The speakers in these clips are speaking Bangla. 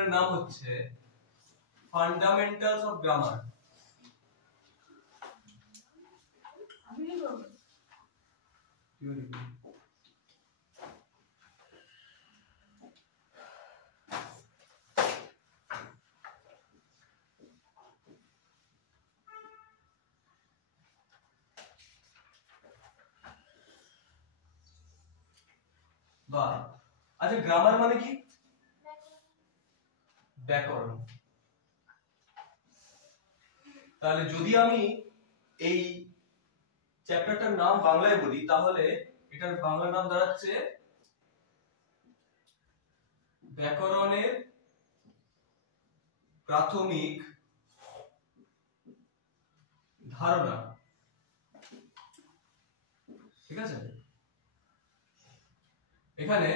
চ্যাপ্টারের নাম হচ্ছে ফান্ডামেন্টালস অফ গ্রামার। বাহ, আচ্ছা গ্রামার মানে কি? ব্যাকরণ। তাহলে যদি আমি এই চ্যাপ্টারটার নাম বাংলায় বলি তাহলে এটার বাংলা নাম দাঁড়াচ্ছে ব্যাকরণের প্রাথমিক ধারণা। ঠিক আছে, এখানে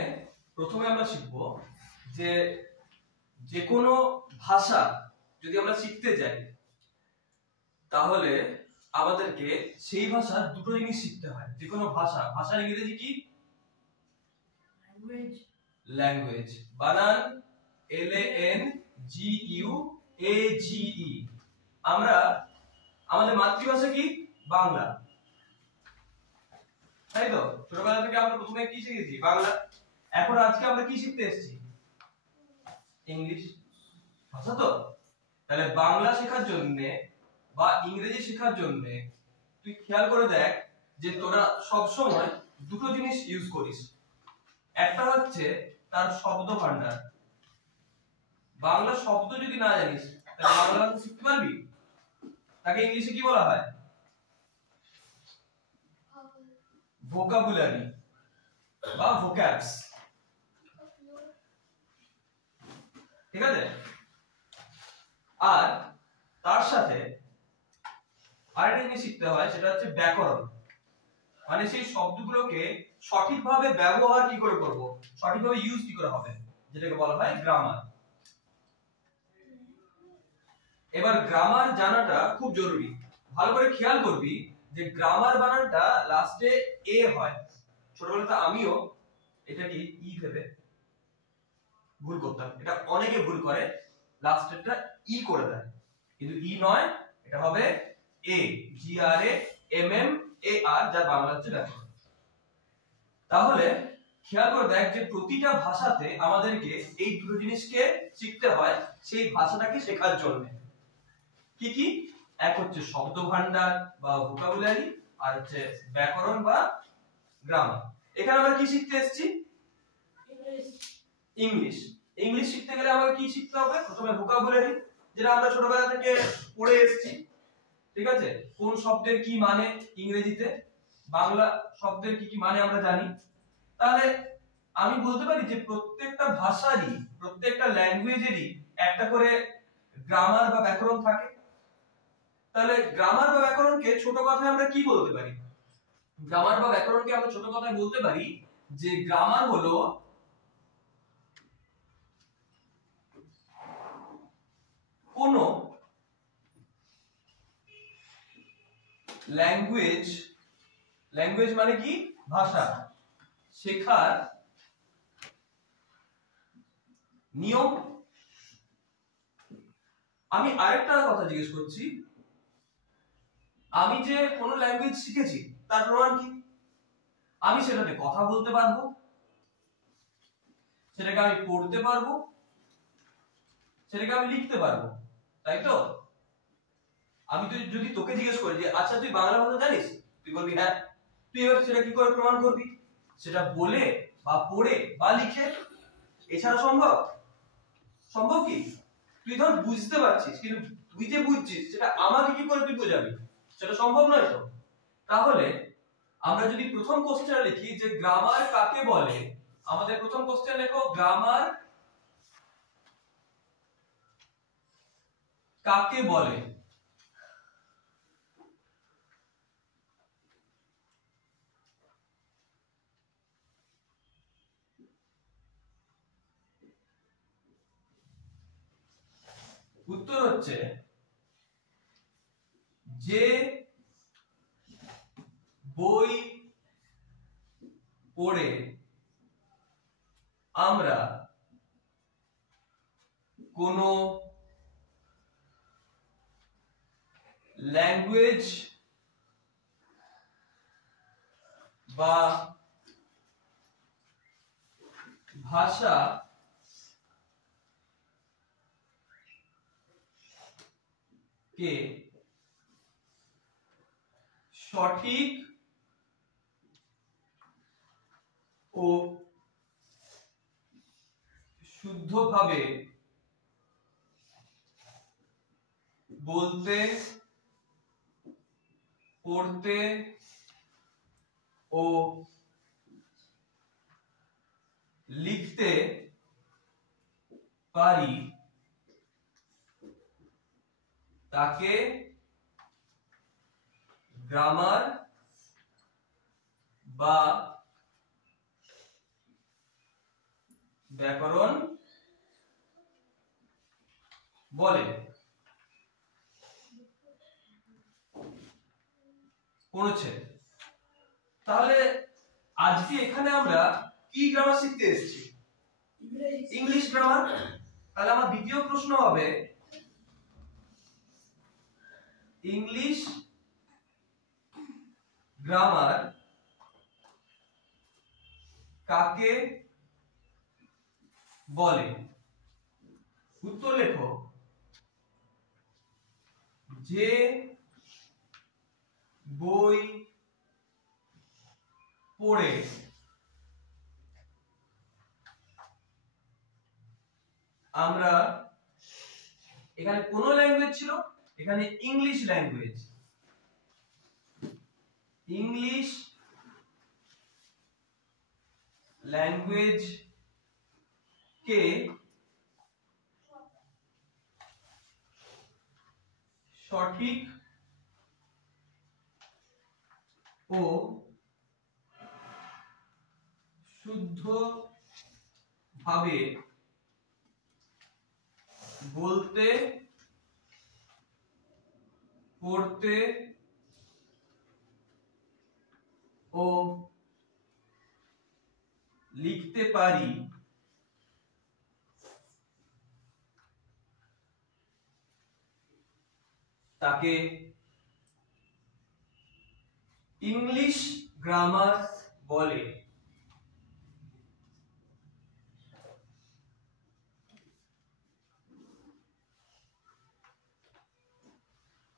প্রথমে আমরা শিখব যে যে কোনো ভাষা যদি আমরা শিখতে যাই তাহলে আমাদেরকে সেই ভাষার দুটো জিনিস শিখতে হয়। যে কোনো ভাষা, ভাষার ইংরেজি কি? ল্যাঙ্গুয়েজ। বানান LANGUAGE। আমরা আমাদের মাতৃভাষা কি? বাংলা, তাই তো? ছোটবেলা থেকে আমরা প্রথমে কি শিখেছি? বাংলা। এখন আজকে আমরা কি শিখতে এসেছি? ইংলিশ ভাষা। তো তাহলে বাংলা শেখার জন্য বা ইংরেজি শেখার জন্য তুই খেয়াল করে দেখ যে তোরা সব সময় দুটো জিনিস ইউজ করিস। একটা হচ্ছে তার শব্দ ভান্ডার। বাংলা শব্দ যদি না জানিস তাহলে বাংলা ভাষা শিখতে পারবি? তাকে ইংলিশে কি বলা হয়? ভোকাবুলারি বা ভোক্যাবস। ঠিক আছে, আর তার সাথে আরেকটা জিনিস শিখতে হয়, সেটা হচ্ছে ব্যাকরণ। মানে সেই শব্দগুলোকে সঠিকভাবে ব্যবহার কি করে করব, সঠিকভাবে ইউজ কি করে হবে, যেটাকে বলা হয় গ্রামার। এবার গ্রামার জানাটা খুব জরুরি। ভালো করে খেয়াল করবি যে গ্রামার বানানটা লাস্টে এ হয়। ছোটবেলাতে আমিও এটাকে ই ভেবে ভুল করতাম। এটা অনেকে ভুল করে, লাস্টেরটা ই করে দেয়, কিন্তু ই নয়, এটা হবে এ, GRAMMAR, যার বাংলা হচ্ছে ব্যাকরণ। তাহলে খেয়াল করে দেখ যে প্রতিটা ভাষাতে আমাদেরকে এই দুটো জিনিসকে শিখতে হয় সেই ভাষাটাকে শেখার জন্য। কি কি? এক হচ্ছে শব্দ ভান্ডার বা ভোকাবুলারি, আর হচ্ছে ব্যাকরণ বা গ্রামার। এখানে আমরা কি শিখতে এসেছি? ইংলিশ। ইংলিশ শিখতে গেলে আমাকে কি শিখতে হবে? প্রথমে ভোকাবুলারি, যেটা আমরা ছোটবেলা থেকে পড়ে এসেছি। ঠিক আছে, কোন শব্দের কি মানে ইংরেজিতে, বাংলা শব্দের কি কি মানে আমরা জানি। তাহলে আমি বলতে পারি যে প্রত্যেকটা ভাষারই, প্রত্যেকটা ল্যাঙ্গুয়েজেরই একটা করে গ্রামার বা ব্যাকরণ থাকে। তাহলে গ্রামার বা ব্যাকরণকে ছোট কথায় আমরা কি বলতে পারি? গ্রামার বা ব্যাকরণকে আমরা ছোট কথায় বলতে পারি যে গ্রামার হলো কোন ল্যাঙ্গুয়েজ, ল্যাঙ্গুয়েজ মানে কি? ভাষা, শেখার নিয়ম। আমি আরেকটা কথা জিজ্ঞেস করছি, আমি যে কোন ল্যাঙ্গুয়েজ শিখেছি তার প্রমাণ কি? আমি সেটাতে কথা বলতে পারবো, সেটাকে আমি পড়তে পারবো, সেটাকে আমি লিখতে পারবো, তাই তো? আমি তো যদি তোকে জিজ্ঞেস করি যে আচ্ছা তুই বাংলা ভাষা জানিস, তুই বলবি হ্যাঁ। তুই এবার সেটা কি করে প্রমাণ করবি? সেটা বলে বা পড়ে বা লিখে। এছাড়া সম্ভব? সম্ভব কি? তুই ধর বুঝতে পারছিস, কিন্তু তুই যে বুঝছিস সেটা আমাকে কি করে তুই বোঝাবি? সেটা সম্ভব নয় তো। তাহলে আমরা যদি প্রথম কোশ্চেন লিখি যে গ্রামার কাকে বলে, আমাদের প্রথম কোশ্চেন লেখো গ্রামার কাকে বলে। উত্তর হচ্ছে যে বই পড়ে আমরা কোনো ল্যাঙ্গুয়েজ বা ভাষা কে সঠিক ও শুদ্ধভাবে বলতে পড়তে ও লিখতে পারি তাকে গ্রামার বা ব্যাকরণ বলে। পড়ছে। তাহলে আজকে এখানে আমরা কি গ্রামার শিখতে এসেছি? English grammar. তাহলে আমার দ্বিতীয় প্রশ্ন হবে ইংলিশ গ্রামার কাকে বলে? উত্তর লেখো, যে বই পড়ে আমরা, এখানে কোন ল্যাঙ্গুয়েজ ছিল? এখানে ইংলিশ ল্যাঙ্গুয়েজ। ইংলিশ ল্যাঙ্গুয়েজ কে সঠিক ও শুদ্ধ ভাবে বলতে পড়তে ও লিখতে পারি তাকে ইংলিশ গ্রামার বলে।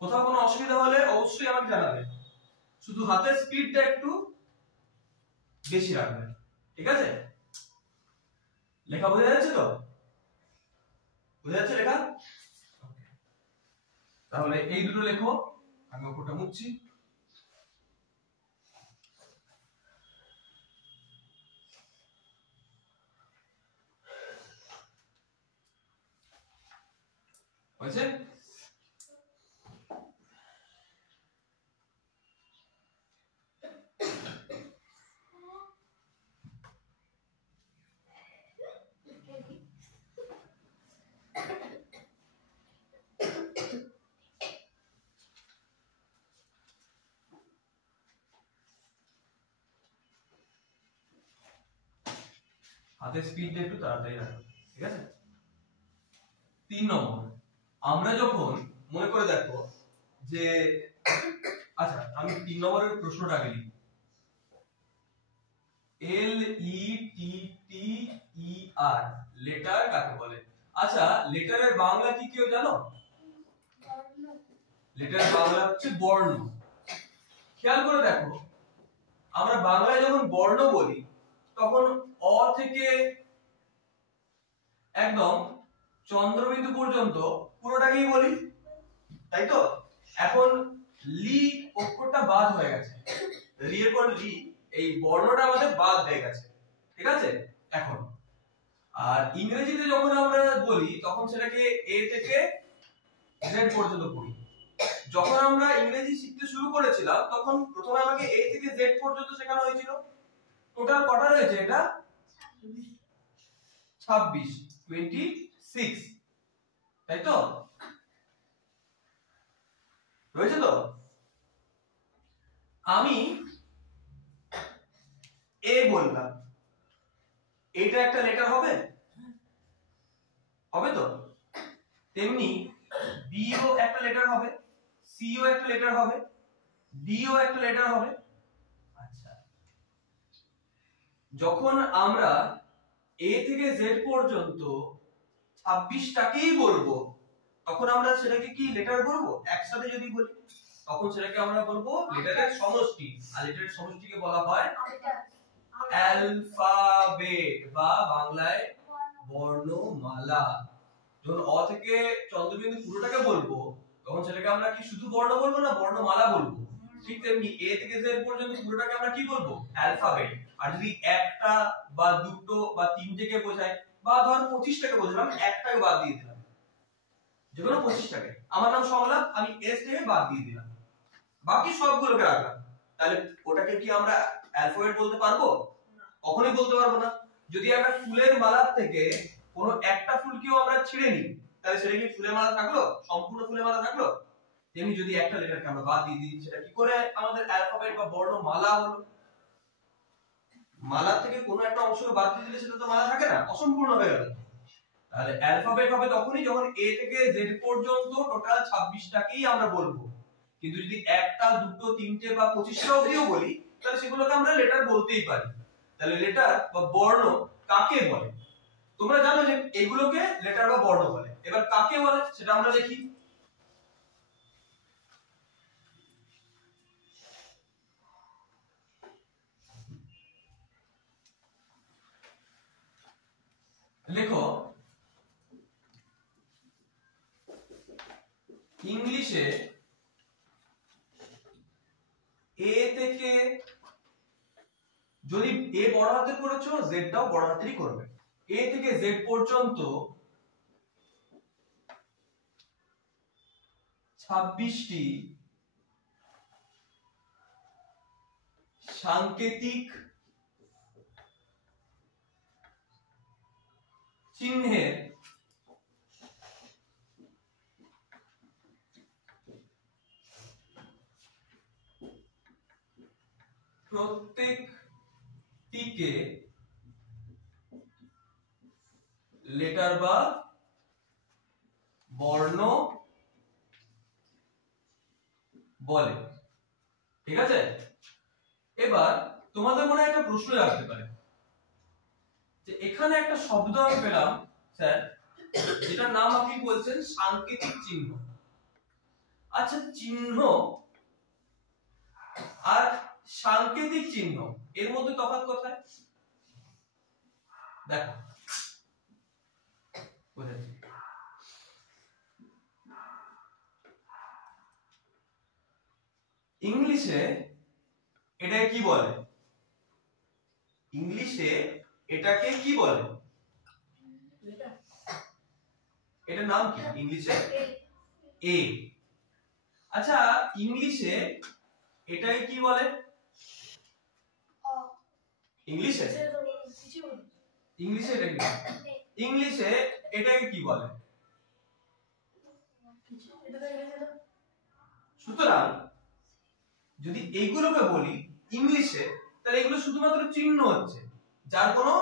কোথাও কোনো অসুবিধা হলে অবশ্যই আমাকে জানাবেন, শুধু হাতের স্পিডটা একটু বেশি রাখবেন, ঠিক আছে? লেখা বোঝা যাচ্ছে তো? বোঝা যাচ্ছে লেখা? তাহলে এই দুটো লেখো, আমি ওপরটা মুছছি। হয়েছে? হাতের স্পিডটা একটু তাড়াতাড়ি রাখো, ঠিক আছে? 3 নম্বর, আমরা যখন মনে করে দেখো যে, আচ্ছা আমি 3 নম্বরের প্রশ্নটা আগে লিখি। LETTER লেটার কাকে বলে? আচ্ছা, লেটারের বাংলা কি কেউ জানো? লেটারের বাংলা হচ্ছে বর্ণ। খেয়াল করে দেখো, আমরা বাংলায় যখন বর্ণ বলি তখন অ থেকে একদম চন্দ্রবিন্দু পর্যন্ত পুরোটাকেই বলি, তাই তো? এখন লি অক্ষরটা বাদ হয়ে গেছে, রি এর পর লি, এই বর্ণটা আমাদের বাদ হয়ে গেছে, ঠিক আছে? এখন আর ইংরেজিতে যখন আমরা বলি তখন সেটাকে এ থেকে জেড পর্যন্ত পড়ি। যখন আমরা ইংরেজি শিখতে শুরু করেছিলাম তখন প্রথমে আমাকে এ থেকে জেড পর্যন্ত শেখানো হয়েছিল। টোটাল কটা রয়েছে এটা? 26, তাই তো? রয়েছে তো? আমি এ বললাম, এটা একটা লেটার হবে? হবে তো? তেমনি বি ও একটা লেটার হবে, সি ও একটা লেটার হবে, ডি ও একটা লেটার হবে। আচ্ছা, যখন আমরা এ থেকে জেড পর্যন্ত 26টাকেই বলবো, তখন আমরা সেটাকে কি লেটার বলবো? একসাথে যদি বলি তখন সেটাকে আমরা বলবো লেটারের সমষ্টি, আর লেটারের সমষ্টিকে বলা হয় অ্যালফাবেট বা বাংলায় বর্ণমালা। যখন অ থেকে চন্দ্রবিন্দু পুরোটাকে বলবো তখন সেটাকে আমরা কি শুধু বর্ণ বলবো না বর্ণমালা বলবো। ঠিক তেমনি এ থেকে জেড পর্যন্ত পুরোটাকে আমরা কি বলবো? অ্যালফাবেট। আর যদি একটা বা দুটো বা তিনটেকে বোঝায় বা ধর 25টাকে বোঝালাম, একটাকে বাদ দিয়ে দিলাম, যেকোনো 25টাকে, আমার নাম সংলাপ, আমি এস থেকে বাদ দিয়ে দিলাম, বাকি সবগুলোকে রাখলাম, তাহলে ওটাকে কি আমরা অ্যালফাবেট বলতে পারবো? কখনোই বলতে পারবো না। যদি একটা ফুলের মালার থেকে কোনো একটা ফুলকেও আমরা ছিঁড়ে নিই, তাহলে সেটা কি ফুলের মালা থাকলো? সম্পূর্ণ ফুলের মালা থাকলো? তেমনি যদি একটা লেটারকে আমরা বাদ দিয়ে দিই, সেটা কি করে আমাদের অ্যালফাবেট বা বর্ণমালা হলো? মালা থেকে কোনো একটা অংশকে বাদ দিয়ে দিলে সেটা তো মালা থাকে না, অসম্পূর্ণ হয়ে গেল। তাহলে অ্যালফাবেট হবে তখনই যখন এ থেকে জেড পর্যন্ত টোটাল 26টাকেই আমরা বলবো। কিন্তু যদি একটা, দুটো, তিনটে বা 25টা অবধিও বলি, তাহলে সেগুলোকে আমরা লেটার বলতেই পারি। তাহলে লেটার বা বর্ণ কাকে বলে? তোমরা জানো যে এগুলোকে লেটার বা বর্ণ বলে। এবার কাকে বলে সেটা আমরা দেখি। লেখো, ইংলিশে এ থেকে, যদি এ বড় হাতের করেছো জেডটাও বড় হাতেরই করবে, এ থেকে জেড পর্যন্ত 26টি সাংকেতিক চিহ্নের প্রত্যেকটিকে লেটার বা বর্ণ বলে। ঠিক আছে? এবার তোমাদের মনে একটা প্রশ্ন আসতে পারে যে এখানে একটা শব্দ আমি পেলাম স্যার, যেটার নাম আপনি বলছেন সাংকেতিক চিহ্ন। আচ্ছা, চিহ্ন আর সাংকেতিক চিহ্ন এর মধ্যে তফাৎ কোথায়? দেখো, ইংলিশে এটাকে কি বলে? ইংলিশে এটাকে কি বলে? এটার নাম কি ইংলিশে? এ। আচ্ছা, ইংলিশে এটাকে কি বলে? ইংলিশে ইংলিশে এটা কি? ইংলিশে এটাকে কি বলে? সুতরাং যদি এইগুলোকে বলি ইংলিশে, তাহলে এগুলো শুধুমাত্র চিহ্ন হচ্ছে, যার কোনো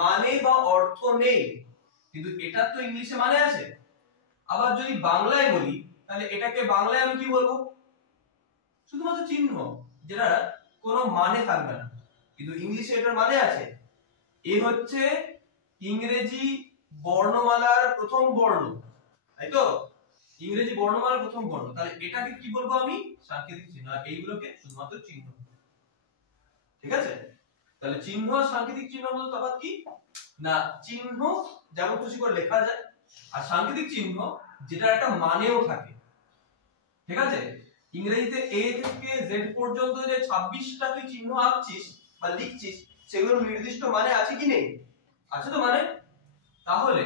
মানে বা অর্থ নেই। কিন্তু এটার তো ইংলিশে মানে আছে। আবার যদি বাংলায় বলি, তাহলে এটাকে বাংলায় আমি কি বলবো? শুধুমাত্র চিহ্ন, যেটা কোনো মানে থাকবে না। কিন্তু ইংলিশে এটার মানে আছে। এ হচ্ছে ইংরেজি বর্ণমালার প্রথম বর্ণ, তাই তো? ইংরেজি বর্ণমালার প্রথম বর্ণ, তাহলে এটাকে কি বলবো আমি? সাংকেতিক চিহ্ন। আর এইগুলোকে শুধুমাত্র চিহ্ন। ঠিক আছে? তাহলে চিহ্ন আর সাংকেতিক চিহ্নের মধ্যে তফাৎ কি? না, চিহ্ন যেমন খুশি করে লেখা যায়, আর সাংকেতিক চিহ্ন যেটার একটা মানেও থাকে। ঠিক আছে? ইংরেজিতে এ থেকে জেড পর্যন্ত যে 26টা তুই চিহ্ন আঁকছিস বা লিখছিস, সেগুলোর নির্দিষ্ট মানে আছে কি নেই? আছে তো মানে। তাহলে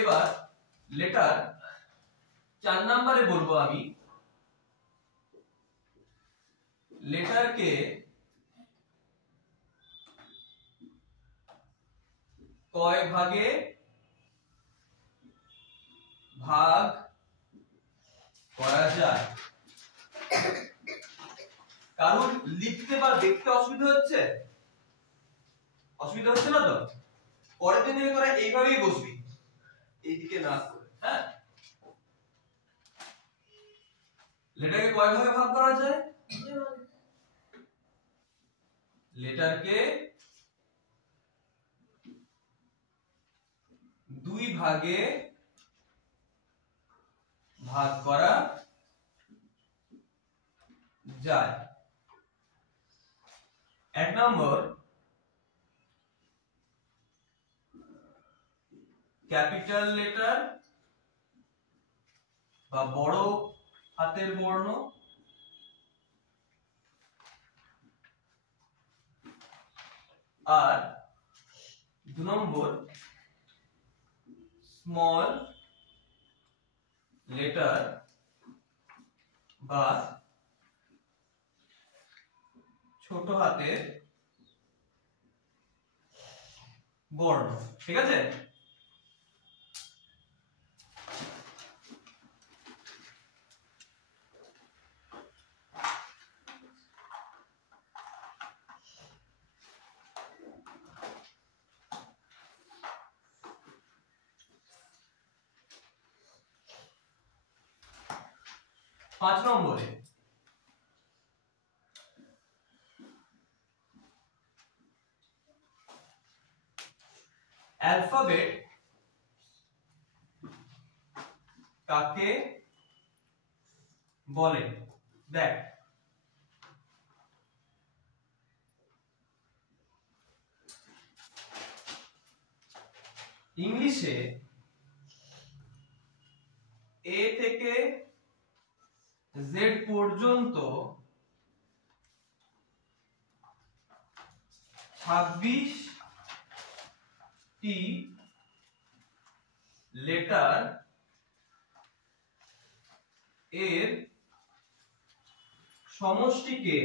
এবার লেটার 4 নম্বরে বলবো আমি, লেটারকে কয় ভাগে ভাগ করা যায়? কারণ লিখতে বা দেখতে অসুবিধা হচ্ছে? অসুবিধা হচ্ছে না তো? পরের দিন থেকে তোরা এইভাবেই বসবি, এইদিকে না করে, হ্যাঁ? লেটারকে কয় ভাগে ভাগ করা যায়? লেটারকে দুই ভাগে ভাগ করা যায়। এক নম্বর ক্যাপিটাল লেটার বা বড় হাতের বর্ণ, আর দু নম্বর স্মল লেটার বা ছোট হাতের বর্ণ। ঠিক আছে? পাঁচ নম্বরে অ্যালফাবেট কাকে বলে? দেখ, ইংলিশে এ থেকে জেড পর্যন্ত 26টি লেটার এর সমষ্টিকে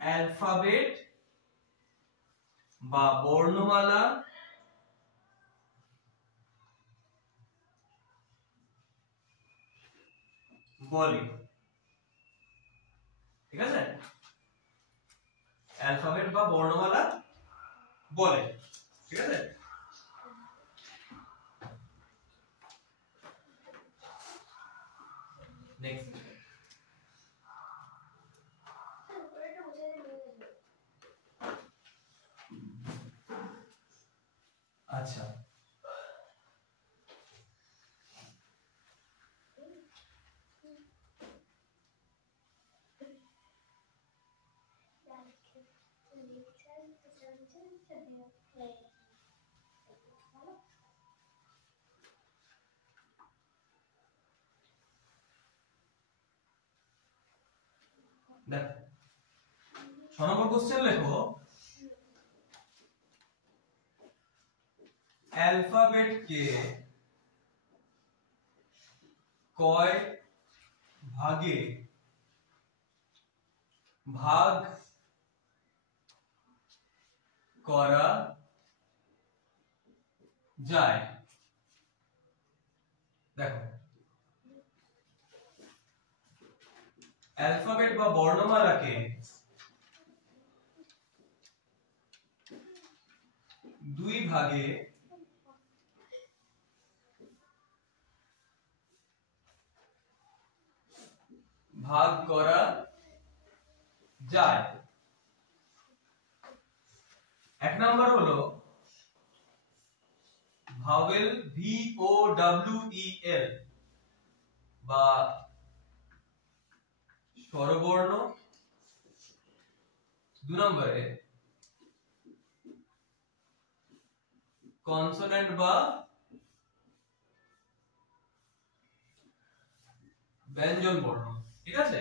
অ্যালফাবেট বা বর্ণমালা বলে। ঠিক আছে? অ্যালফাবেট বা বর্ণমালা বলে। ঠিক আছে? নেক্সট, আচ্ছা, দেখ 6 নম্বর কোশ্চেন লেখো, অ্যালফাবেটকে কয় ভাগে ভাগ করা যায়? দেখো, অ্যালফাবেট বা বর্ণমালাকে দুই ভাগে ভাগ করা যায়। এক নাম্বার হলো ভাওয়েল, VOWEL বা স্বরবর্ণ। দু নম্বরে কনসোনেন্ট বা ব্যঞ্জন বর্ণ। ঠিক আছে?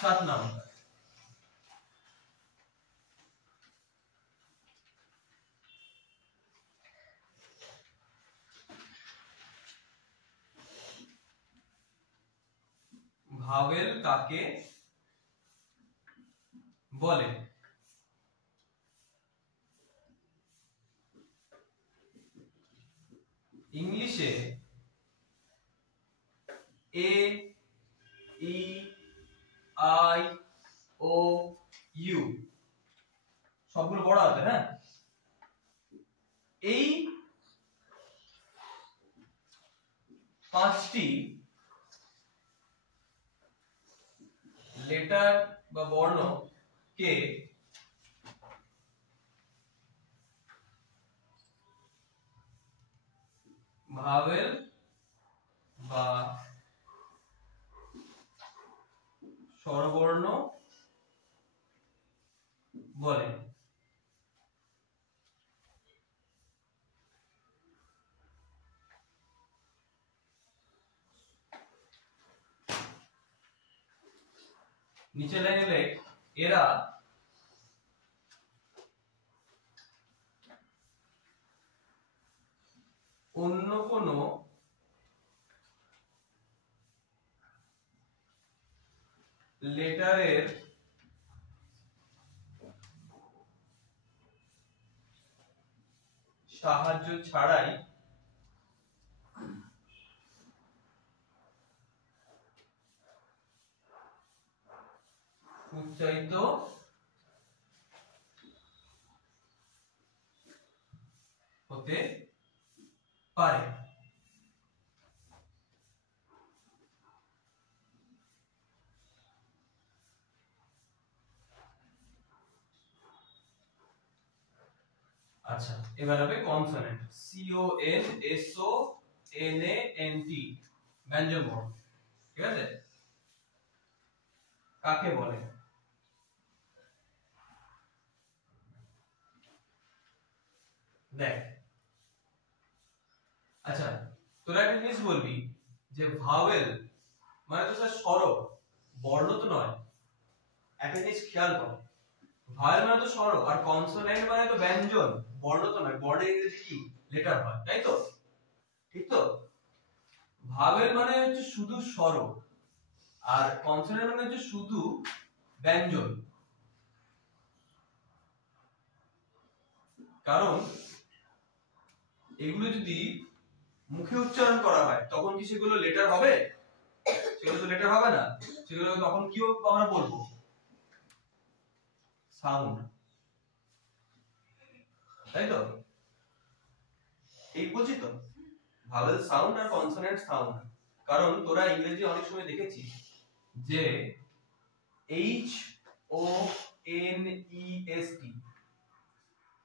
7 নম্বর ভাওয়েল কাকে বলে? ইংলিশে A, E, I, O, U সবগুলো বড় হাতের। হ্যাঁ, এই 5টি লেটার বা বর্ণ কে ভাওয়েল বা স্বরবর্ণ বলে। নিচে লাইনে লেখ এরা অন্য কোনো লেটারের সাহায্য ছাড়াই উচ্চারিত হতে পারে। আচ্ছা, এবার হবে কনসোনেন্ট, CONSONANT, ব্যঞ্জন বর্ণ। ঠিক আছে, কাকে বলে? দেখ, আচ্ছা তোরা একটা জিনিস বলবি যে ভাওয়েল মানে তো স্যার স্বর, বর্ণ তো নয়। একটা জিনিস খেয়াল কর, ভাওয়েল মানে তো স্বর আর কনসোনেন্ট মানে তো ব্যঞ্জন, বর্ণ তো নয়। বর্ণের ইংরেজি কি? লেটার হয়, তাই তো? ঠিক তো? ভাওয়েল মানে হচ্ছে শুধু স্বর আর কনসোনেন্ট মানে হচ্ছে শুধু ব্যঞ্জন। কারণ এগুলো যদি মুখে উচ্চারণ করা হয় তখন কি সেগুলো লেটার হবে? সেগুলো তো লেটার হবে না। সেগুলো তখন কি আমরা বলবো? সাউন্ড, তাই তো? এই বলছি তো, ভাওয়েল সাউন্ড আর কনসোনেন্ট সাউন্ড। কারণ তোরা ইংরেজি অনেক সময় দেখেছিস যে HONEST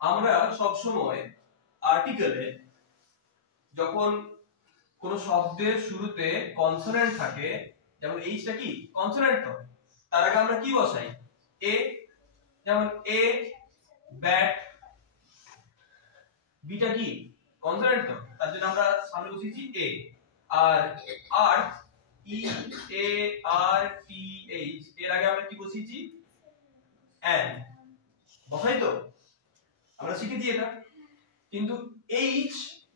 আমরা সব সময় আর্টিকেলে যখন কোন শব্দের শুরুতে কনসোনেন্ট থাকে, যেমন এইচটা কি কনসোনেন্ট, তো তার আগে আমরা কি বসাই? এ। যেমন এ ব্যাট, বিটা কি কনসোনেন্ট, তো তার জন্য আমরা সামনে বসিয়েছি এ। আর আর EARTH এর আগে আমরা কি বসিয়েছি? অ্যান, বসাই তো? আমরা শিখেছি এটা। কিন্তু এইচ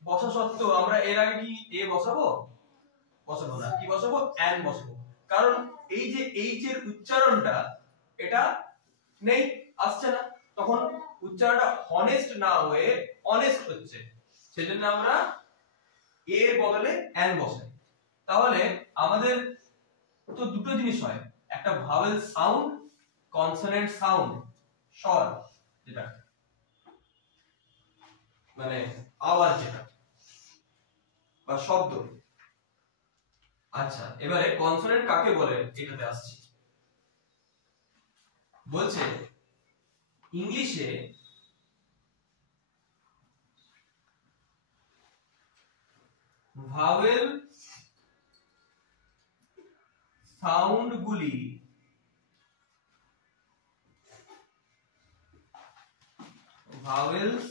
বসা সত্ত্বেও আমরা এর আগে কি এ বসাবো? বসাবো না। কি বসাবো? অ্যান বসাবো। কারণ এই যে এইচ এর উচ্চারণটা এটা নেই, আসছে না, তখন উচ্চারণটা হনেস্ট না হয়ে অনেস্ট হচ্ছে। সেজন্য আমরা এর বদলে অ্যান বসাই। তাহলে আমাদের তো দুটো জিনিস হয়, একটা ভাওয়েল সাউন্ড, কনসোনেন্ট সাউন্ড, স্বর যেটা মানে আওয়াজ যেটা বা শব্দ। আচ্ছা, এবারে কনসোনেন্ট কাকে বলে এটাতে আসছি। বলছে ইংলিশে ভাওয়েল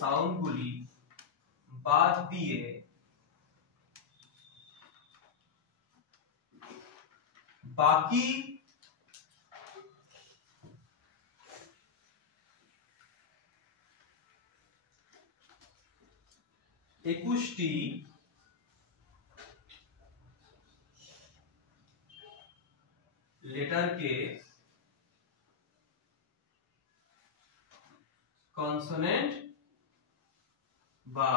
সাউন্ডগুলি বাদ দিয়ে বাকি একুশটি লেটারকে কনসোনেন্ট বা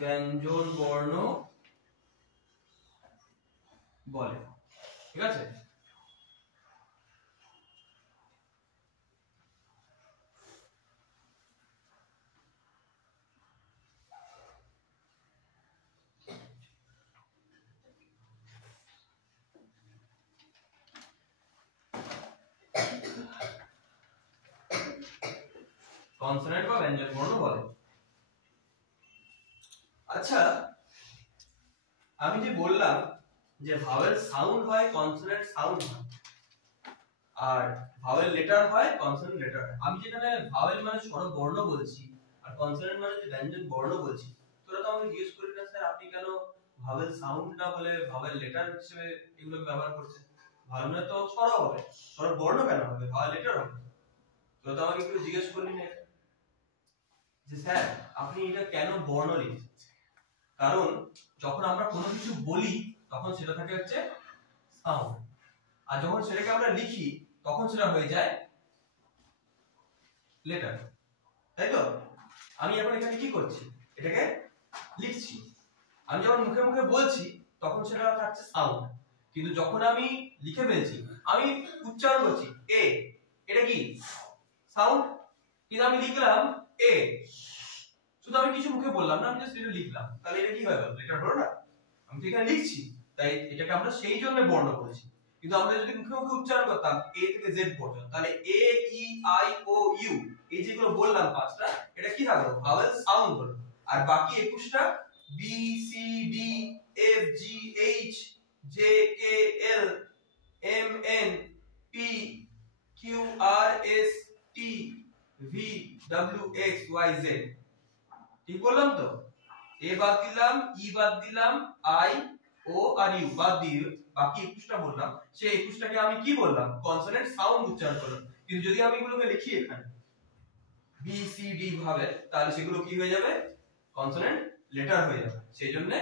ব্যঞ্জন বর্ণ বলে। ঠিক আছে, কনসোনেন্ট বা ব্যঞ্জন বর্ণ বলে। আচ্ছা, আমি যে বললাম যে ভাওয়েল সাউন্ড হয়, কনসোনেন্ট সাউন্ড হয়, আর ভাওয়েল লেটার হয়, কনসোনেন্ট লেটার হয়। আমি যেখানে ভাওয়েল মানে স্বর বর্ণ বলছি আর কনসোনেন্ট মানে যে ব্যঞ্জন বর্ণ বলছি, তোরা তো আমাকে জিজ্ঞেস করি না স্যার আপনি কেন ভাওয়েল সাউন্ড না বলে ভাওয়েল লেটার হিসেবে এগুলো ব্যবহার করছেন? ভাওয়েল মানে তো স্বর হবে, স্বর বর্ণ কেন হবে, ভাওয়েল লেটার হবে। তোরা তো আমাকে একটু জিজ্ঞেস করলি না যে স্যার আপনি এটা কেন বর্ণ লিখছেন? কারণ যখন আমরা কোনো কিছু বলি তখন সেটা থাকে হচ্ছে সাউন্ড, আর যখন সেটাকে আমরা লিখি তখন সেটা হয়ে যায় লেটার, তাই তো? আমি এখন এখানে কি করছি, এটাকে লিখছি। আমি যখন মুখে মুখে বলছি তখন সেটা থাকছে সাউন্ড, কিন্তু যখন আমি লিখে ফেলছি, আমি উচ্চারণ করছি এ, এটা কি সাউন্ড? কিন্তু আমি লিখলাম এ, শুধু আমি কিছু মুখে বললাম না, আমি জাস্ট এটা লিখলাম, তাহলে এটা কি হয়ে গেল, লেটার হলো না? আমি তো এখানে লিখছি, তাই এটাকে আমরা সেই জন্য বর্ণ বলছি। কিন্তু আমরা যদি মুখে মুখে উচ্চারণ করতাম এ থেকে জেড পর্যন্ত, তাহলে এ ই আই ও ইউ এই যেগুলো বললাম পাঁচটা, এটা কি থাকলো, ভাওয়েল সাউন্ড হলো। আর বাকি 21টা B C D F G H J K L M N P Q R S T V W X Y Z, ঠিক বললাম তো? এ বাদ দিলাম, ই বাদ দিলাম, আই ও আর ইউ বাদ দিয়ে বাকি 21টা বললাম। সেই 21টাকে আমি কি বললাম, কনসোনেন্ট সাউন্ড উচ্চারণ করলাম। কিন্তু যদি আমি এগুলোকে লিখি এখানে বি সি ডি ভাবে, তাহলে সেগুলো কি হয়ে যাবে, কনসোনেন্ট লেটার হয়ে যাবে। সেইজন্য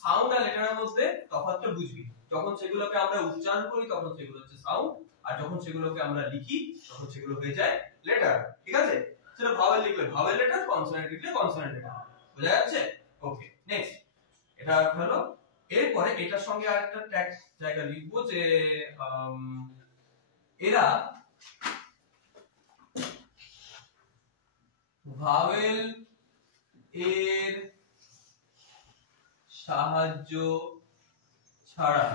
সাউন্ড আর লেটারের মধ্যে তফাৎটা বুঝবি। যখন সেগুলোকে আমরা উচ্চারণ করি তখন সেগুলো হচ্ছে সাউন্ড, আর যখন সেগুলোকে আমরা লিখি তখন সেগুলো হয়ে যায় লেটার, ঠিক আছে? সেটা ভাওয়েল লিখলে ভাওয়েল লেটার, কনসোনেন্ট লিখলে কনসোনেন্ট লেটার। বোঝা যাচ্ছে? ওকে, নেক্সট। এটা হলো। এরপরে এটার সঙ্গে আরেকটা ট্যাগ জায়গা লিখবো যে এরা ভাওয়েল এর সাহায্য ছাড়া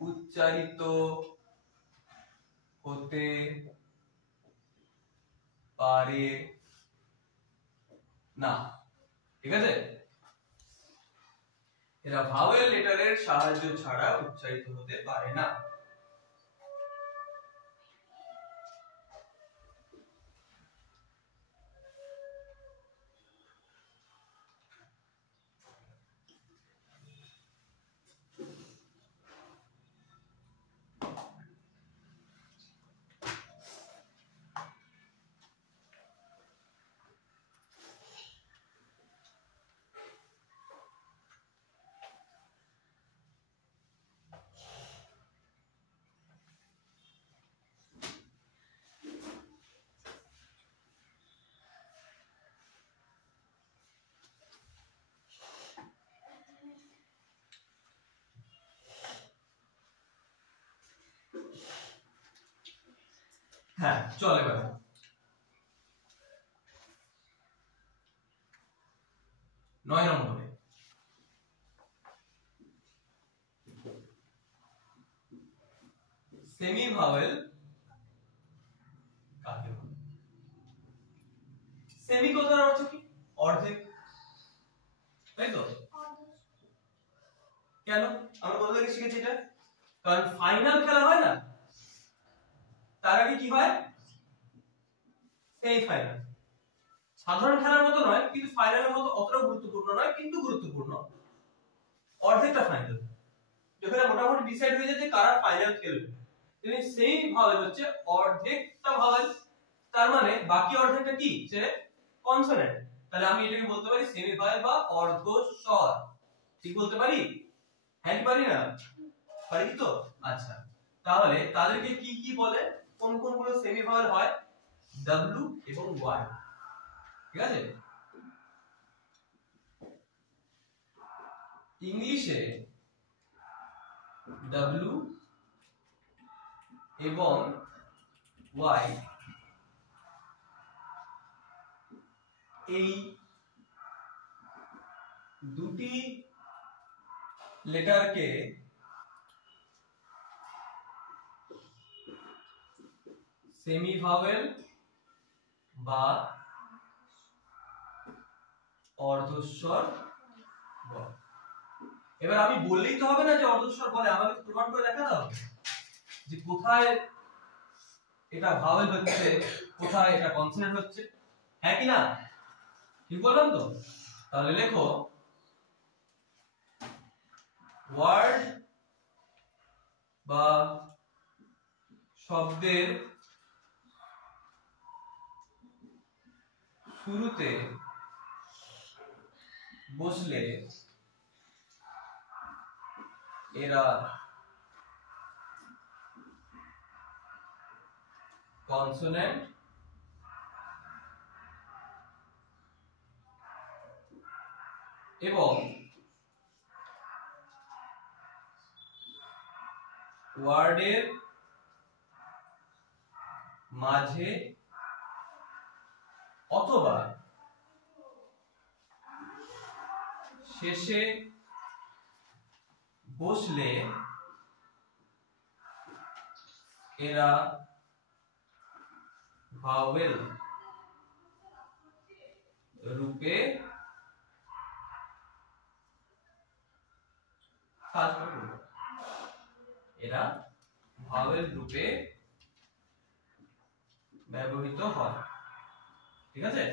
উচ্চারিত হতে পারে না, ঠিক আছে? এরা ভাওয়েল লেটারের সাহায্য ছাড়া উচ্চারিত হতে পারে না। হ্যাঁ, চল এবার 9 নম্বরে সেমি ভাওয়েল কাকে বলে? সেমি কথার অর্থ কি? অর্ধেক, তাই তো? কেন আমরা কোথা থেকে শিখেছি এটা? কারণ ফাইনাল খেলা হয় না, তার আগে কি হয়, সেমিফাইনাল। সাধারণ খেলার মতো নয়, কিন্তু ফাইনালের মতো অতটা গুরুত্বপূর্ণ নয়, কিন্তু গুরুত্বপূর্ণ। অর্ধেকটা ফাইনাল, যেখানে মোটামুটি ডিসাইড হয়ে যায় যে কারা ফাইনাল খেলবে। কিন্তু সেই ভাওয়েল হচ্ছে অর্ধেকটা ভাওয়েল, তার মানে বাকি অর্ধেকটা কি, সে কনসোনেন্ট। তাহলে আমি এটাকে বলতে পারি সেমি ভাওয়েল বা অর্ধ স্বর, ঠিক বলতে পারি? হ্যাঁ কি পারি না? পারি তো? আচ্ছা, তাহলে তাদেরকে কি কি বলে, কোন কোনগুলো সেমি ভাওয়েল হয়? W এবং Y, ঠিক আছে? ইংলিশে W এবং Y এই দুটি লেটারকে সেমি ভাওয়েল বা অর্ধস্বর বলে। এবার আমি বললেই তো হবে না যে অর্ধস্বর বলে, আমাকে প্রমাণ করে দেখাতে হবে যে কোথায় এটা ভাওয়েল হচ্ছে, কোথায় এটা কনসোনেন্ট হচ্ছে, হ্যাঁ কি না? ঠিক বললাম তো? তাহলে লেখো ওয়ার্ড বা শব্দের শুরুতে বসলে এরা কনসোনেন্ট এবং ওয়ার্ডের মাঝে অথবা শেষে বসলে এরা ভাওয়েল রূপে কাজ করবে, এরা ভাওয়েল রূপে ব্যবহৃত হয়। ঠিক আছে?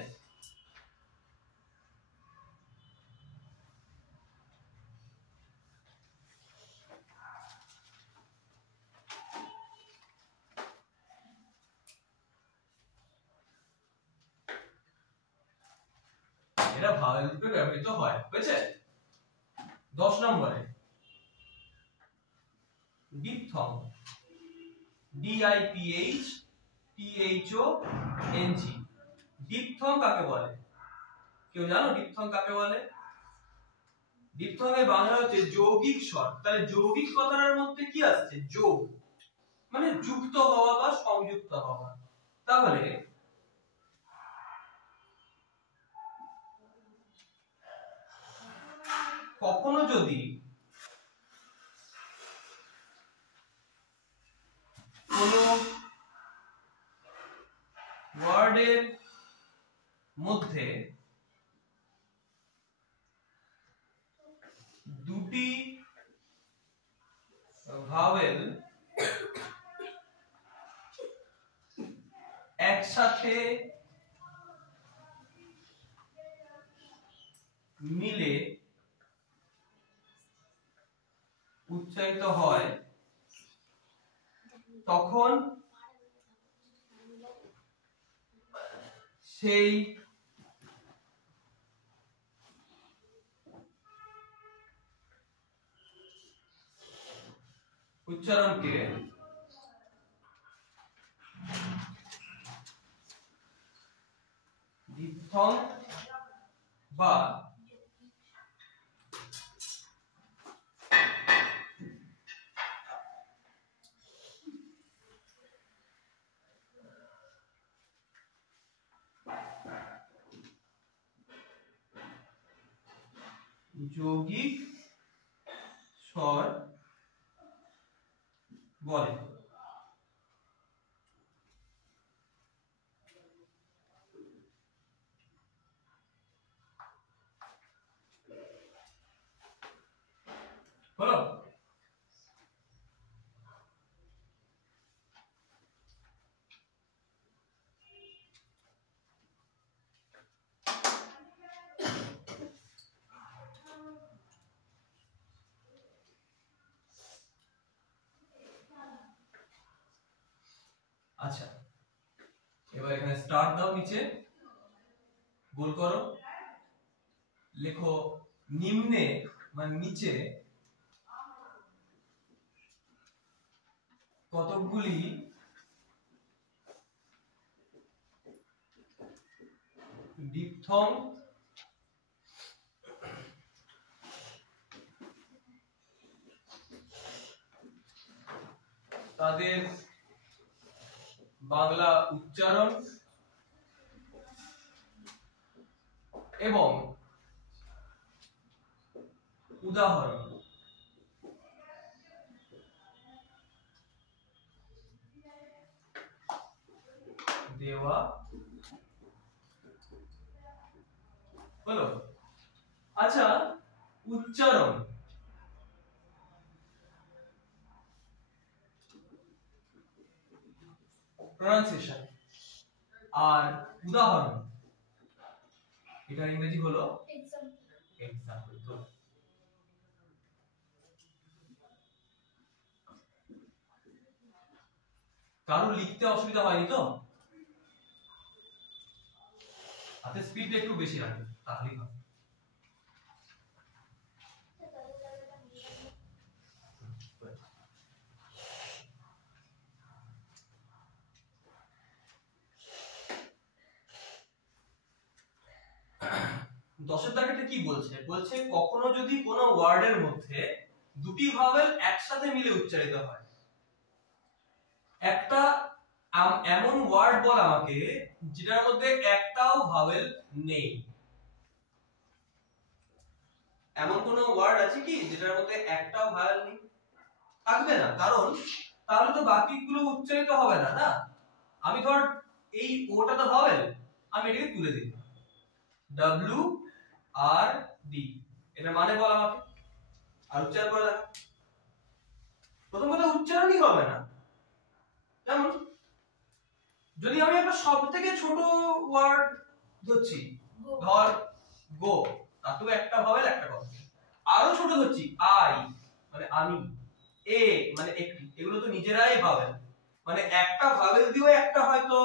এরা ভাওয়েল রূপে ব্যবহৃত হয়। বুঝেছে? 10 নম্বরে ডিপথং, DIPHTHONG। ডিপথং কাকে বলে? কেউ জানো ডিপথং কাকে বলে? ডিপথং এর বাংলা হচ্ছে যৌগিক স্বর। তাহলে যৌগিক কথাটার মধ্যে কি আসছে? যোগ, মানে যুক্ত হওয়া বা সংযুক্ত হওয়া। তাহলে কখনো যদি কোন ওয়ার্ডের মধ্যে দুটি ভাওয়েল একসাথে মিলে উচ্চারিত হয়, তখন সেই উচ্চারণকে ডিপথং বা যৌগিক স্বর বলে। হলো? আচ্ছা, এবার এখানে স্টার দাও, নিচে গোল করো, লেখো নিম্নে মানে নিচে কতকগুলি ডিপথং তাদের বাংলা উচ্চারণ এবং উদাহরণ দেওয়া হলো। আচ্ছা, উচ্চারণ, প্রনাউন্সিয়েশন আর উদাহরণ, এটার ইংরেজি হলো এক্সাম্পল। তো কারো লিখতে অসুবিধা হয়নি তো? হাতে স্পিডটা একটু বেশি রাখবে তাহলেই হবে। দশের দাগেটা কি বলছে? বলছে কখনো যদি কোনো ওয়ার্ডের মধ্যে দুটি ভাওয়েল একসাথে মিলে উচ্চারিত হয়। একটা এমন ওয়ার্ড বল আমাকে যেটার মধ্যে একটাও ভাওয়েল নেই। এমন কোন ওয়ার্ড আছে কি যেটার মধ্যে একটাও ভাওয়েল নেই? থাকবে না, কারণ তাহলে তো বাকিগুলো উচ্চারিত হবে না। না, আমি ধর এই ওটা তো ভাওয়েল, আমি এটাকে তুলে দিই ডব্লিউ আর ডি, এটা মানে বল আমাকে, আর উচ্চারণ করে দেখ। প্রথম কথা উচ্চারণই হবে না। যেমন যদি আমি একটা সব থেকে ছোট ওয়ার্ড ধরছি, ধর গো, তার তো একটা ভাওয়েল একটা কনসোনেন্ট। আরো ছোট ধরছি আই মানে আমি, এ মানে একটি, এগুলো তো নিজেরাই ভাওয়েল, মানে একটা ভাওয়েল দিয়েও একটা হয়তো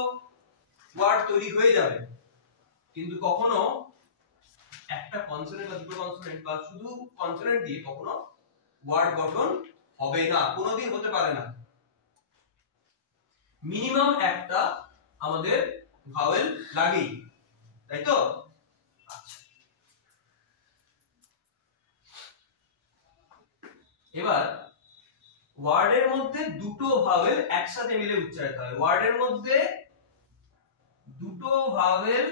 ওয়ার্ড তৈরি হয়ে যাবে, কিন্তু কখনো একটা কনসোনেন্ট বা দুটো কনসোনেন্ট বা শুধু কনসোনেন্ট দিয়ে কখনো ওয়ার্ড গঠন হবে না, কোনোদিন হতে পারে না। মিনিমাম একটা আমাদের ভাওয়েল লাগেই, তাই তো? আচ্ছা, এবার ওয়ার্ডের মধ্যে দুটো ভাওয়েল একসাথে মিলে উচ্চারিত হয়। ওয়ার্ডের মধ্যে দুটো ভাওয়েল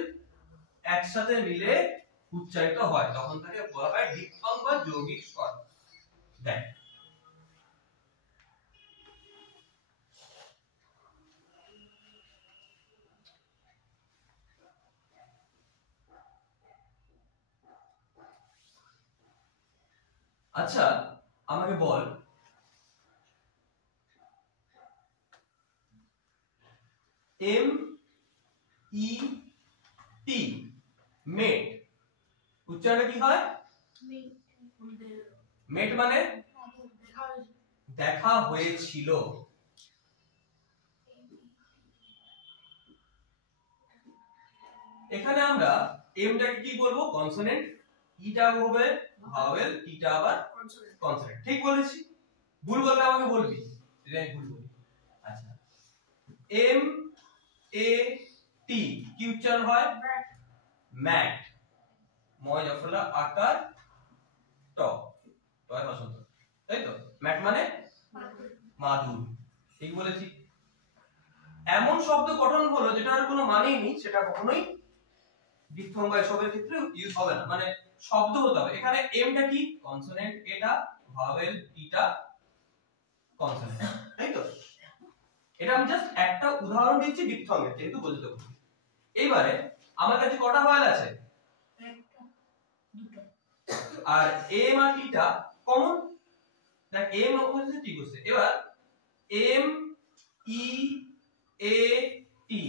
একসাথে মিলে উচ্চারিত হয়, তখন তাকে বলা হয় ডিপথং বা যৌগিক স্বর। দেখ, আচ্ছা আমাকে বল এম ই টি মেট উচ্চারণ কি হয়? মেট মানে দেখা হয়েছিল। এখানে আমরা এমটাকে কি বলবো? কনসোনেন্ট, ইটা হবে ভাওয়েল, টিটা আবার কনসোনেন্ট। ঠিক বলেছি? ভুল বললে আমাকে বলবি, যদি আমি ভুল বলি। আচ্ছা, এম এ টি কি উচ্চারণ হয়? ম্যাট, ময় জফলা আকার ট, টয় বসন্ত, তাই তো? ম্যাট মানে মাদুর, ঠিক বলেছি? এমন শব্দ গঠন হলো যেটার কোনো মানেই নেই, সেটা কখনোই ডিপথং বা এসবের ক্ষেত্রে ইউজ হবে না, মানে শব্দ হতে হবে। এখানে এমটা কি? কনসোনেন্ট, এটা ভাওয়েল, টিটা কনসোনেন্ট, তাই তো? এটা আমি জাস্ট একটা উদাহরণ দিচ্ছি ডিপথং এর, যেহেতু বলতে হবে। এইবারে আমার কাছে কটা ভাওয়েল আছে? একটা, দুটো, আর এম আর টিটা কমন। দেখ এম হচ্ছে ঠিক হচ্ছে। এবার M E A T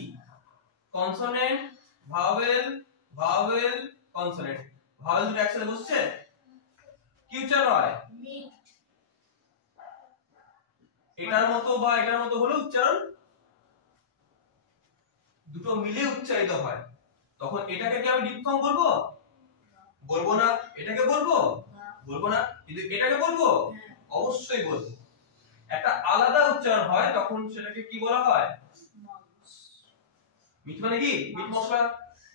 consonant, vowel, vowel, consonant, vowel দুটো একসাথে বসছে, কি উচ্চারণ হয়? মিট। এটার মতো বা এটার মতো হলো উচ্চারণ, দুটো মিলে উচ্চারিত হয়, তখন এটাকে কি আমি ডিপথং বলবো? বলবো না। এটাকে বলবো? বলবো না। কিন্তু এটাকে বলবো? অবশ্যই বলবো। একটা আলাদা উচ্চারণ হয়, তখন সেটাকে কি বলা হয়? মিট মানে কি? মিট মশলা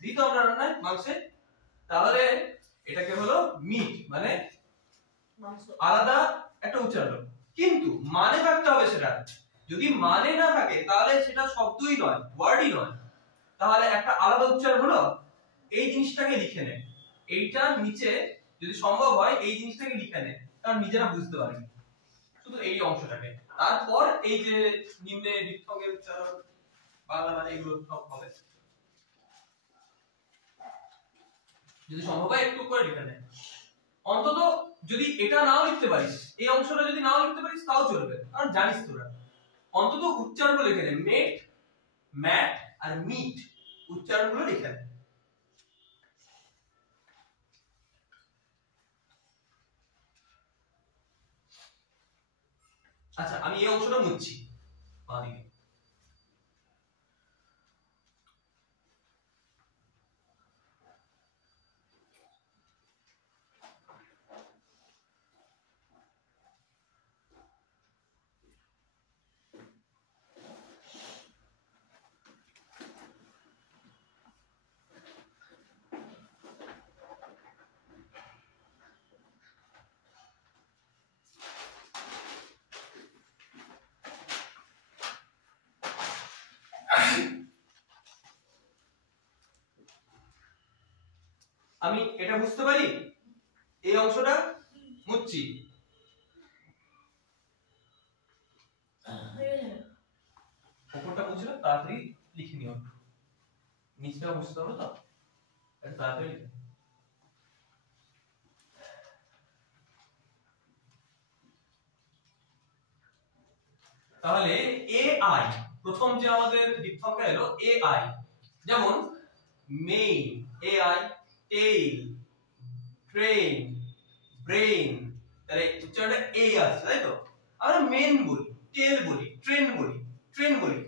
দিই তো আমরা রান্নায়, মাংসে, তাহলে এটাকে হলো মিট মানে আলাদা একটা উচ্চারণ। কিন্তু মানে থাকতে হবে সেটা। যদি মানে না থাকে তাহলে সেটা শব্দই নয়, ওয়ার্ডই নয়, তাহলে একটা আলাদা উচ্চারণ হলো। এই জিনিসটাকে লিখে নে, এইটার নিচে যদি সম্ভব হয় এই জিনিসটাকে লিখে নে, কারণ নিজেরা বুঝতে পারবে শুধু এই অংশটাকে। তারপর এই যে নিম্নে ডিপথংয়ের উচ্চারণ, বাংলা মানে এগুলো সব হবে, যদি সম্ভব হয় একটু করে লিখে নে। অন্তত যদি এটা নাও লিখতে পারিস, এই অংশটা যদি নাও লিখতে পারিস তাও চলবে, কারণ জানিস তোরা। অন্তত উচ্চারণগুলো লিখে নে, মেট, ম্যাট আর মিট, উচ্চারণগুলো লিখে নে। আচ্ছা আমি এই অংশটা মুছছি বাঁদিকে। আমি এটা বুঝতে পারি, এই অংশটা মুছছি। উপরটা মুছলে তাড়াতাড়ি লিখে নিও, নিচটা বুঝতে হবে তো, তাড়াতাড়ি লিখে। তাহলে এ আই, প্রথম যে আমাদের ডিপথঙ্গা এলো এ আই, যেমন main, A I, tail, train, brain, তাহলে উচ্চারণটা এ আসছে, তাই তো? আমরা মেন বলি, টেল বলি, ট্রেন বলি, ট্রেন বলি,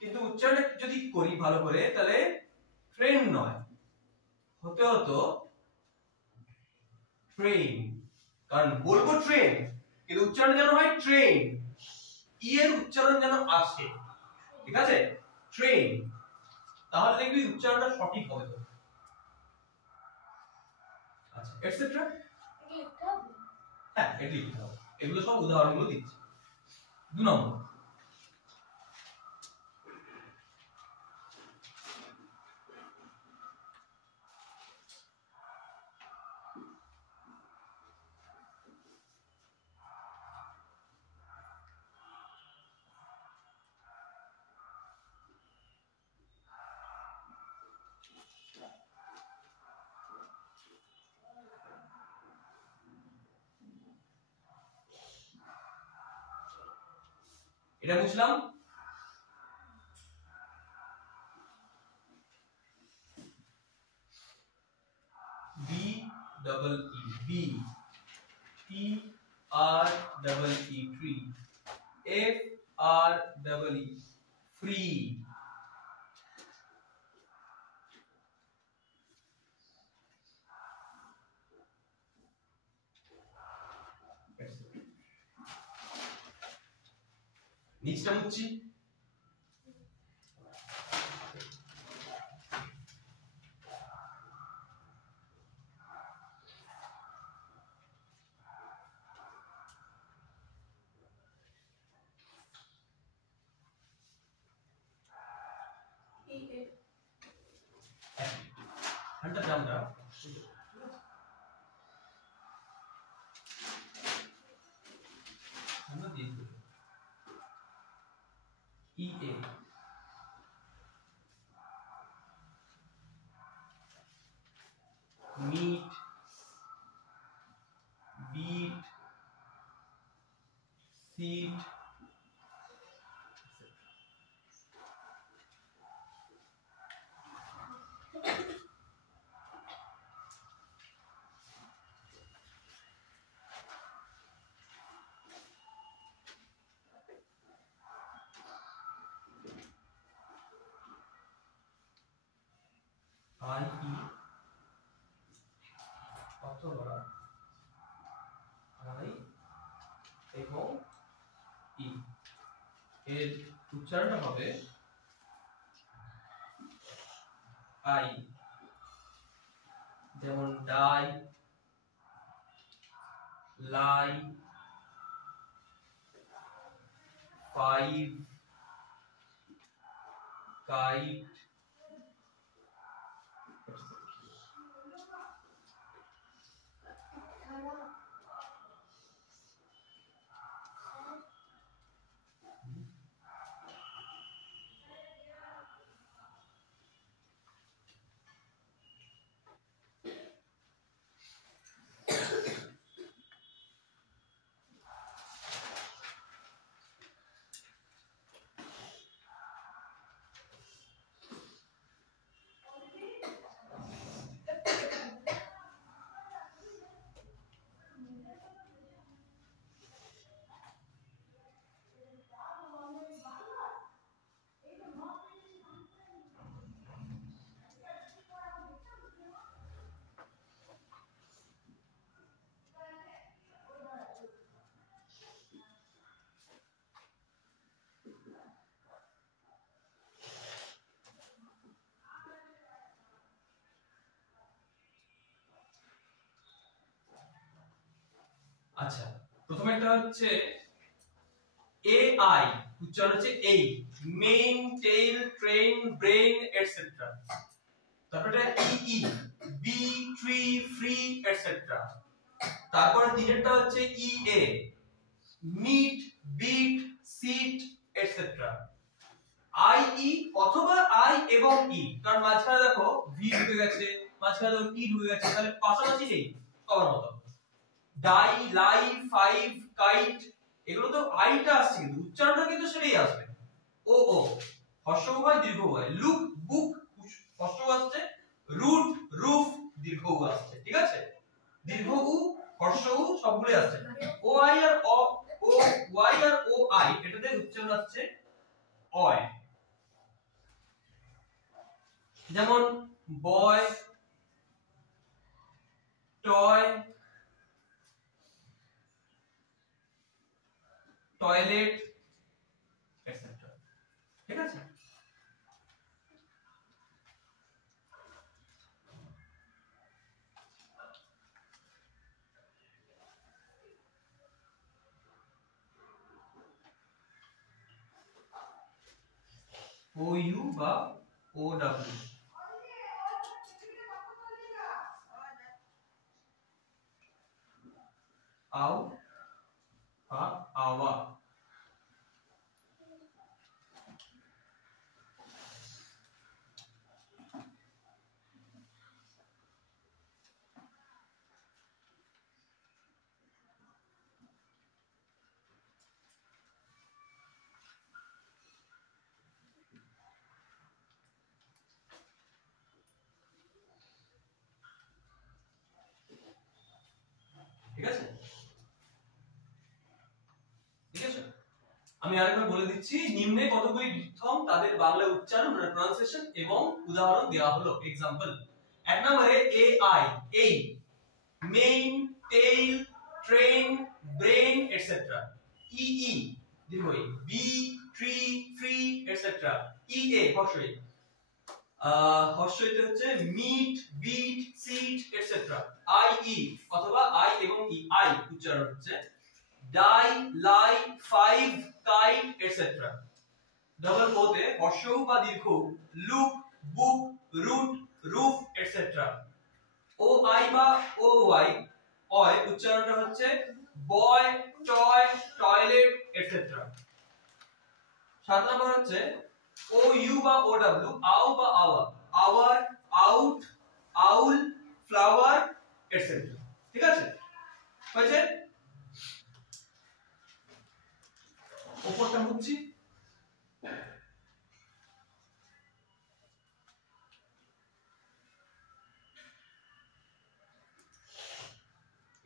কিন্তু উচ্চারণটা যদি করি ভালো করে তাহলে ট্রেন নয়, হতে হতো ট্রেন, কারণ বলবো ট্রেন কিন্তু উচ্চারণ যেন হয় ট্রেন, ই এর উচ্চারণ যেন আসে, ঠিক আছে? ট্রেন, তাহলে দেখবি উচ্চারণটা সঠিক হবে তো। আচ্ছা এটসেট্রা, হ্যাঁ এটা লিখতে হবে, এগুলো সব উদাহরণগুলো দিচ্ছি। 2 নম্বর, এটা বুঝলাম। B double E, bee, T R double E, tree, F R double E, free, নিচটা মুছছি। ঘন্টা আমরা আমরা দিয়ে দেব E A, meet, beat, seat, I E অথবা আই এবং ই, এর উচ্চারণটা হবে আই, যেমন ডাই, লাই, ফাইভ, কাইট, আচ্ছা, প্রথমেরটা হচ্ছে এ আই, উচ্চারণ হচ্ছে এই, main, tail, train, brain etcetera. তারপরে E E, bee, tree, free etcetera. তারপরে তিনেরটা হচ্ছে E A, meet, beat, seat etcetera. I E অথবা আই এবং ই, কারণ মাঝখানে দেখো ভি ঢুকে গেছে, মাঝখানে দেখো টি ঢুকে গেছে, তাহলে পাশাপাশি নেই কবার মতো। ডাই, লাই, ফাইভ, কাইট, এগুলো তো আইটা আসছে, কিন্তু উচ্চারণটা কিন্তু সেটাই আসবে। ও ও হর্ষ উ হয়, দীর্ঘ উ হয়। লুক, বুক, হর্ষ উ আসছে, রুট, রুফ, দীর্ঘ উ আসছে। ঠিক আছে, দীর্ঘ উ, হর্ষ উ সবগুলোই আসছে। ও আই আর ও ওয়াই আর ও আই, এটাতে উচ্চারণ আসছে অয়। যেমন বয়, টয়, টয়লেট এটসেট্রা। ঠিক আছে, ও ইউ বা ও ডাব্লিউ। আও বা আওয়া। ঠিক আছে, ঠিক আছে, আমি আরেকবার বলে দিচ্ছি, নিম্নে কতগুলি ডিপথং, তাদের বাংলা উচ্চারণ মানে প্রনাউন্সিয়েশন এবং উদাহরণ দেওয়া হলো। एग्जांपल, এক নম্বরে এ আই, এই, main, tail, train, brain etcetera. E E, দীর্ঘ ই, bee, tree, free etcetera. E A, হর্ষ ই, হর্ষ ইতে হচ্ছে meet, beat, seat etcetera. I E অথবা আই এবং ই, আই উচ্চারণ হচ্ছে die, lie, five, kite etcetera. Double O তে হর্ষ উ বা দীর্ঘ উ, look, book, root, roof etcetera. O I বা ও ওয়াই, অয় উচ্চারণটা হচ্ছে বয়, টয়, টয়লেট এটসেট্রা। 7 নম্বর হচ্ছে ও ইউ বা ও ডাব্লিউ, আও বা আওয়া, আওয়ার, আউট, আউল, ফ্লাওয়ার এটসেট্রা। ঠিক আছে, হয়েছে। উপরটা মুছছি।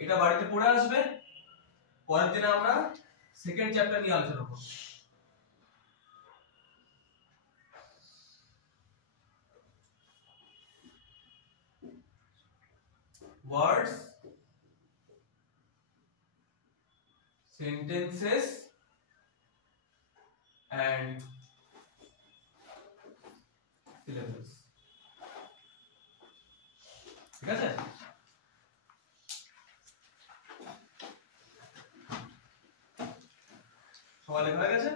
এটা বাড়িতে পড়ে আসবে, পরের দিনে আমরা সেকেন্ড চ্যাপ্টার নিয়ে আলোচনা করব। ওয়ার্ডস, সেন্টেন্সেস and syllables। ঠিক আছে, সবাই লেখা হয়ে গেছে।